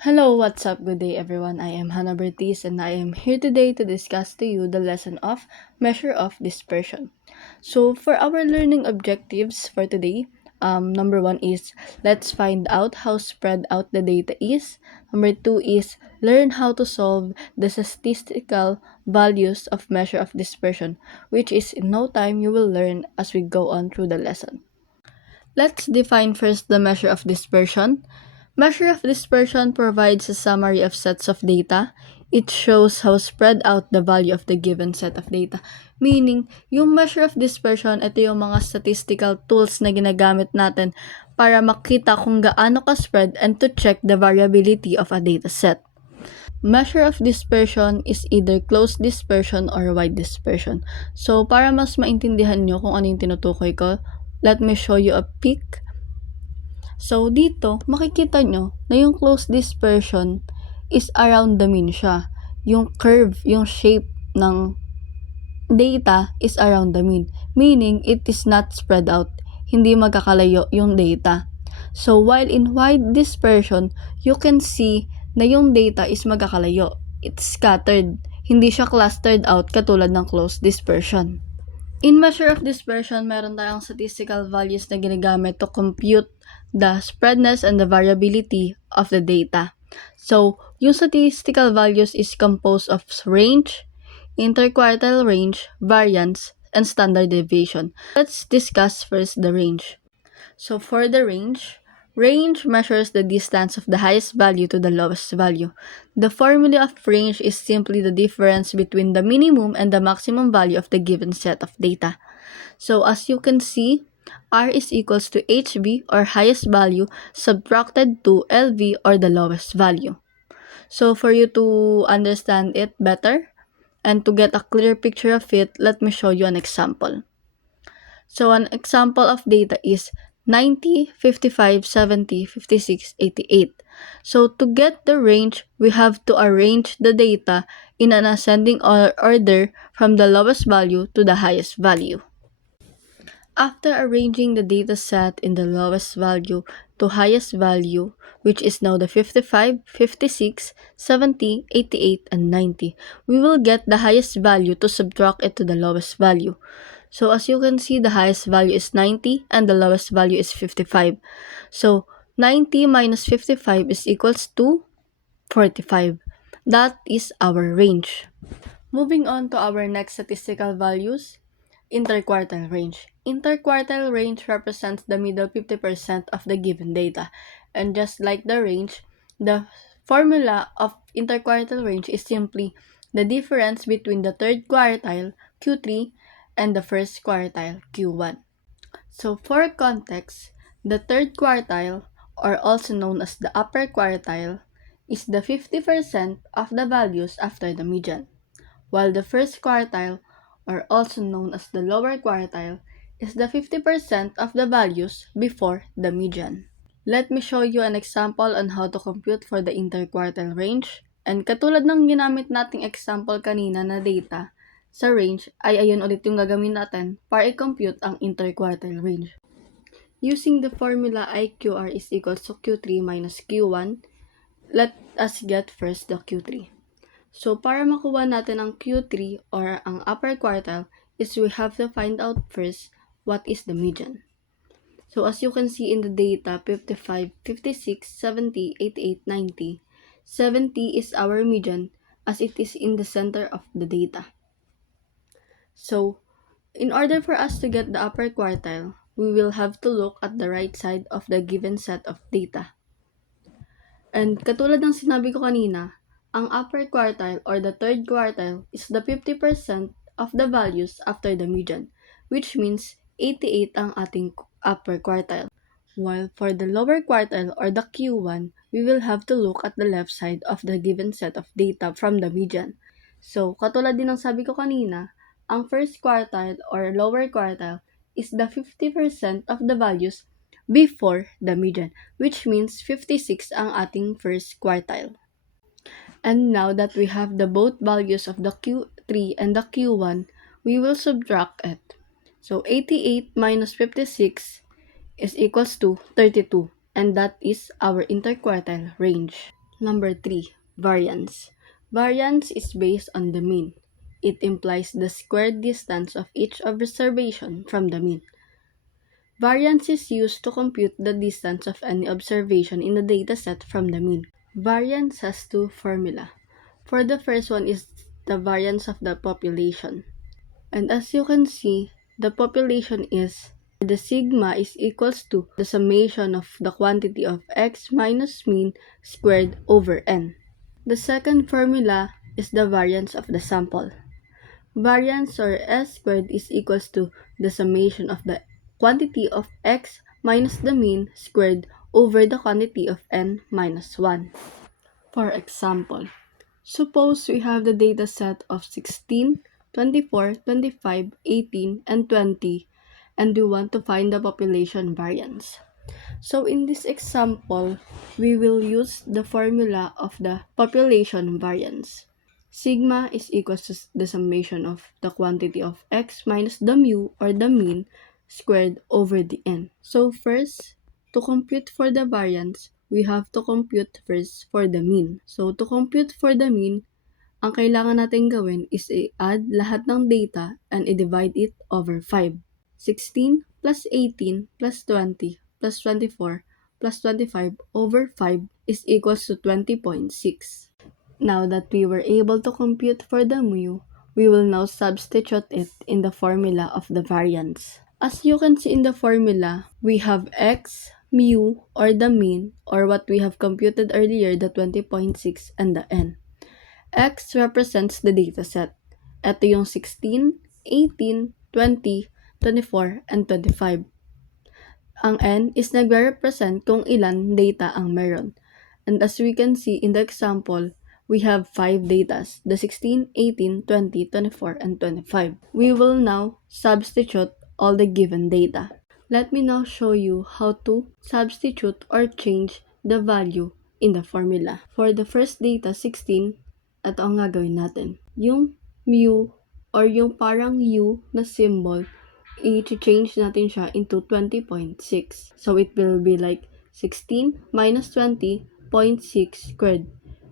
Hello, what's up? Good day, everyone. I am Hannah Bertis, and I am here today to discuss to you the lesson of measure of dispersion. So, for our learning objectives for today, number one is let's find out how spread out the data is. Number two is learn how to solve the statistical values of measure of dispersion, which is in no time you will learn as we go on through the lesson. Let's define first the measure of dispersion. Measure of dispersion provides a summary of sets of data. It shows how spread out the value of the given set of data. Meaning, yung measure of dispersion, ito yung mga statistical tools na ginagamit natin para makita kung gaano ka-spread and to check the variability of a data set. Measure of dispersion is either close dispersion or wide dispersion. So, para mas maintindihan nyo kung ano yung tinutukoy ko, let me show you a pic. So, dito, makikita nyo na yung close dispersion is around the mean siya. Yung curve, yung shape ng data is around the mean. Meaning, it is not spread out. Hindi magkakalayo yung data. So, while in wide dispersion, you can see na yung data is magkakalayo. It's scattered. Hindi siya clustered out katulad ng close dispersion. In measure of dispersion, meron tayong statistical values na ginagamit to compute the spreadness and the variability of the data. So, yung statistical values is composed of range, interquartile range, variance, and standard deviation. Let's discuss first the range. So, for the range measures the distance of the highest value to the lowest value. The formula of range is simply the difference between the minimum and the maximum value of the given set of data. So, as you can see, R is equals to HV or highest value subtracted to LV or the lowest value. So, for you to understand it better and to get a clear picture of it, let me show you an example. So, an example of data is 90, 55, 70, 56, 88. So, to get the range, we have to arrange the data in an ascending order from the lowest value to the highest value. After arranging the data set in the lowest value to highest value, which is now the 55, 56, 70, 88, and 90, we will get the highest value to subtract it to the lowest value. So as you can see, the highest value is 90 and the lowest value is 55. So 90 minus 55 is equals to 45. That is our range. Moving on to our next statistical values, interquartile range. Interquartile range represents the middle 50% of the given data. And just like the range, the formula of interquartile range is simply the difference between the third quartile, Q3, and the first quartile, Q1. So for context, the third quartile, or also known as the upper quartile, is the 50% of the values after the median, while the first quartile, or also known as the lower quartile, is the 50% of the values before the median. Let me show you an example on how to compute for the interquartile range. And katulad ng ginamit nating example kanina na data, sa range ay ayun ulit yung gagawin natin para i-compute ang interquartile range. Using the formula IQR is equals to Q3 minus Q1, let us get first the Q3. So, para makuha natin ang Q3 or ang upper quartile is we have to find out first what is the median. So, as you can see in the data, 55, 56, 70, 88, 90, 70 is our median as it is in the center of the data. So, in order for us to get the upper quartile, we will have to look at the right side of the given set of data. And katulad ng sinabi ko kanina, ang upper quartile or the third quartile is the 50% of the values after the median, which means 88 ang ating upper quartile. While for the lower quartile or the Q1, we will have to look at the left side of the given set of data from the median. So, katulad din ng sabi ko kanina, ang first quartile or lower quartile is the 50% of the values before the median, which means 56 ang ating first quartile. And now that we have the both values of the Q3 and the Q1, we will subtract it. So 88 minus 56 is equals to 32, and that is our interquartile range. Number 3, variance. Variance is based on the mean. It implies the squared distance of each observation from the mean. Variance is used to compute the distance of any observation in the dataset from the mean. Variance has two formula. For the first one is the variance of the population. And as you can see, the population is the sigma is equals to the summation of the quantity of x minus mean squared over n. The second formula is the variance of the sample. Variance or S squared is equals to the summation of the quantity of x minus the mean squared over the quantity of n minus 1. For example, suppose we have the data set of 16, 24, 25, 18, and 20, and we want to find the population variance. So in this example, we will use the formula of the population variance. Sigma is equals to the summation of the quantity of x minus the mu or the mean squared over the n. So first, to compute for the variance, we have to compute first for the mean. So to compute for the mean, ang kailangan natin gawin is i-add lahat ng data and i-divide it over 5. 16 plus 18 plus 20 plus 24 plus 25 over 5 is equals to 20.6. Now that we were able to compute for the mu, we will now substitute it in the formula of the variance. As you can see in the formula, we have x, mu, or the mean, or what we have computed earlier, the 20.6, and the n. X represents the dataset. Ito yung 16, 18, 20, 24, and 25. Ang n is nagre-represent kung ilan data ang meron. And as we can see in the example, we have 5 datas, the 16, 18, 20, 24, and 25. We will now substitute all the given data. Let me now show you how to substitute or change the value in the formula. For the first data, 16, ito ang gagawin natin. Yung mu or yung parang u na symbol, i-change natin siya into 20.6. So it will be like 16 minus 20.6 squared.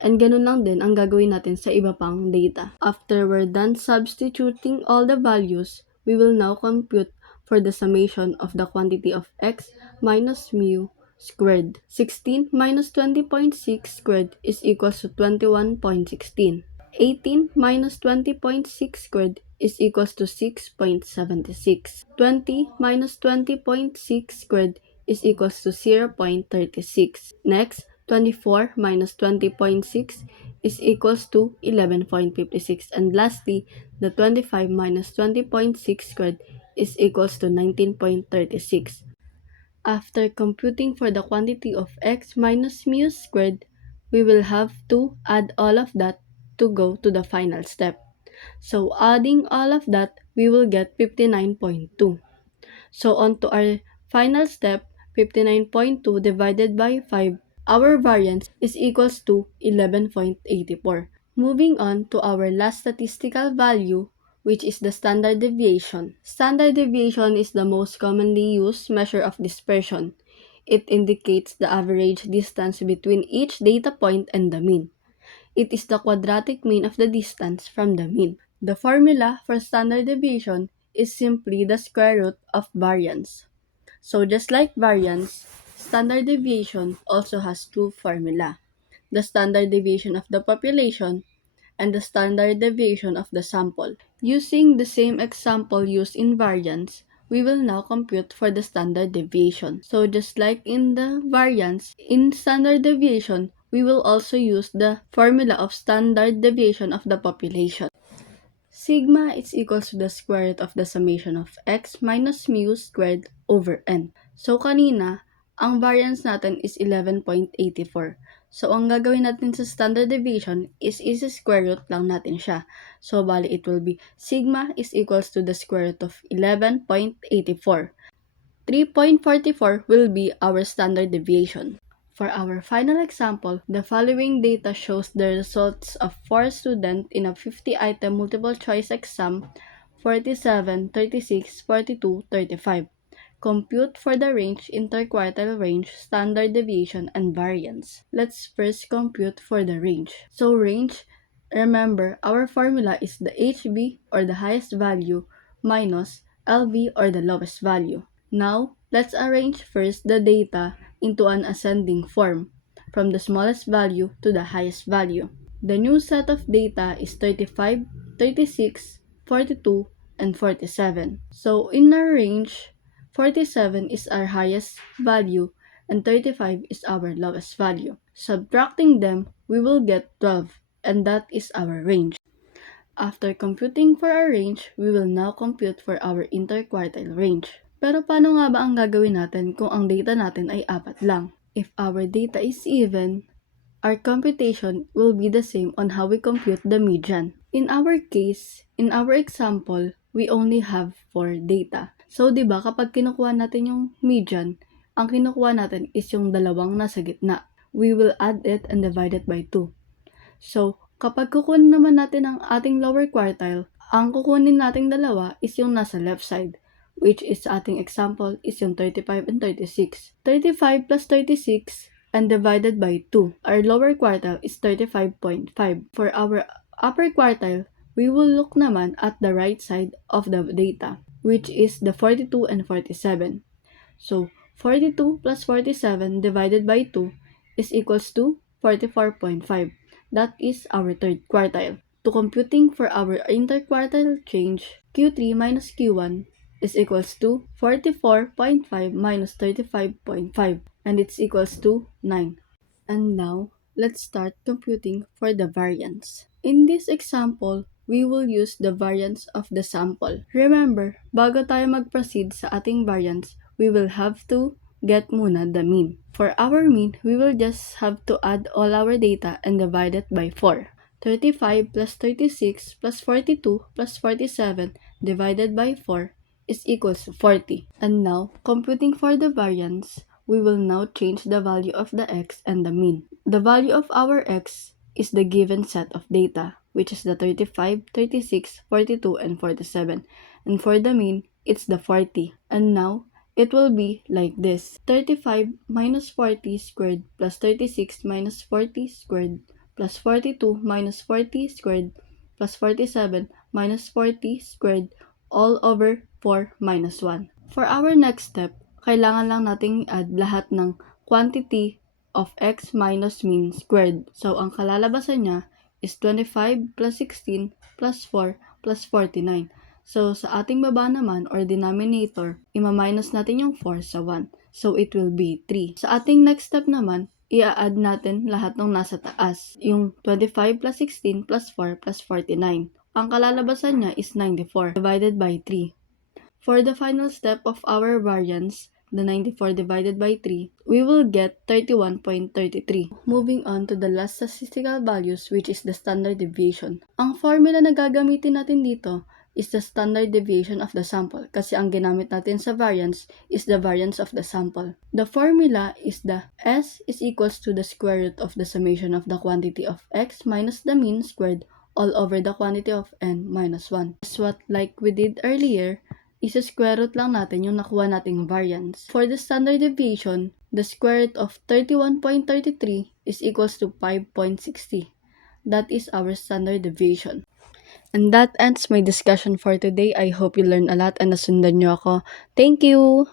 And ganun lang din ang gagawin natin sa iba pang data. After we're done substituting all the values, we will now compute for the summation of the quantity of x minus mu squared. 16 minus 20.6 squared is equals to 21.16. 18 minus 20.6 squared is equals to 6.76. 20 minus 20.6 squared is equals to 0.36. Next, 24 minus 20.6 is equals to 11.56. And lastly, the 25 minus 20.6 squared is equals to 19.36. After computing for the quantity of x minus mu squared, we will have to add all of that to go to the final step. So adding all of that, we will get 59.2. So on to our final step, 59.2 divided by 5, our variance is equals to 11.84. Moving on to our last statistical value, which is the standard deviation. Standard deviation is the most commonly used measure of dispersion. It indicates the average distance between each data point and the mean. It is the quadratic mean of the distance from the mean. The formula for standard deviation is simply the square root of variance. So just like variance, standard deviation also has two formula. The standard deviation of the population and the standard deviation of the sample. Using the same example used in variance, we will now compute for the standard deviation. So just like in the variance, in standard deviation, we will also use the formula of standard deviation of the population. Sigma is equals to the square root of the summation of x minus mu squared over n. So kanina, ang variance natin is 11.84. So ang gagawin natin sa standard deviation is square root lang natin siya. So bali it will be sigma is equals to the square root of 11.84. 3.44 will be our standard deviation. For our final example, the following data shows the results of 4 students in a 50-item multiple choice exam, 47, 36, 42, 35. compute for the range, interquartile range, standard deviation, and variance. Let's first compute for the range. So range, remember, our formula is the HV or the highest value minus LV or the lowest value. Now, let's arrange first the data into an ascending form, from the smallest value to the highest value. The new set of data is 35, 36, 42, and 47. So in our range, 47 is our highest value and 35 is our lowest value. Subtracting them, we will get 12, and that is our range. After computing for our range, we will now compute for our interquartile range. Pero paano nga ba ang gagawin natin kung ang data natin ay 4 lang? If our data is even, our computation will be the same on how we compute the median. In our case, in our example, we only have 4 data. So, di ba kapag kinukuha natin yung median, ang kinukuha natin is yung dalawang nasa gitna. We will add it and divide it by 2. So, kapag kukunin naman natin ang ating lower quartile, ang kukunin nating dalawa is yung nasa left side, which is ating example is yung 35 and 36. 35 plus 36 and divided by 2. Our lower quartile is 35.5. For our upper quartile, we will look naman at the right side of the data, which is the 42 and 47. So, 42 plus 47 divided by 2 is equals to 44.5. That is our third quartile. To computing for our interquartile change, Q3 minus Q1 is equals to 44.5 minus 35.5, and it's equals to 9. And now, let's start computing for the variance. In this example, we will use the variance of the sample. Remember, bago tayo mag-proceed sa ating variance, we will have to get muna the mean. For our mean, we will just have to add all our data and divide it by 4. 35 plus 36 plus 42 plus 47 divided by 4 is equals to 40. And now, computing for the variance, we will now change the value of the x and the mean. The value of our x is the given set of data, which is the 35, 36, 42, and 47. And for the mean, it's the 40. And now, it will be like this. 35 minus 40 squared plus 36 minus 40 squared plus 42 minus 40 squared plus 47 minus 40 squared all over 4 minus 1. For our next step, kailangan lang nating add lahat ng quantity of x minus mean squared. So, ang kalalabasan niya is 25 plus 16 plus 4 plus 49. So, sa ating baba naman or denominator, ima-minus natin yung 4 sa 1. So, it will be 3. Sa ating next step naman, i-add natin lahat ng nasa taas. Yung 25 plus 16 plus 4 plus 49. Ang kalalabasan niya is 94 divided by 3. For the final step of our variance, the 94 divided by 3, we will get 31.33. Moving on to the last statistical values, which is the standard deviation. Ang formula na gagamitin natin dito is the standard deviation of the sample kasi ang ginamit natin sa variance is the variance of the sample. The formula is the S is equals to the square root of the summation of the quantity of x minus the mean squared all over the quantity of n minus 1. That's what like we did earlier, isa-square root lang natin yung nakuha nating variance. For the standard deviation, the square root of 31.33 is equals to 5.60. That is our standard deviation. And that ends my discussion for today. I hope you learned a lot and nasundan nyo ako. Thank you!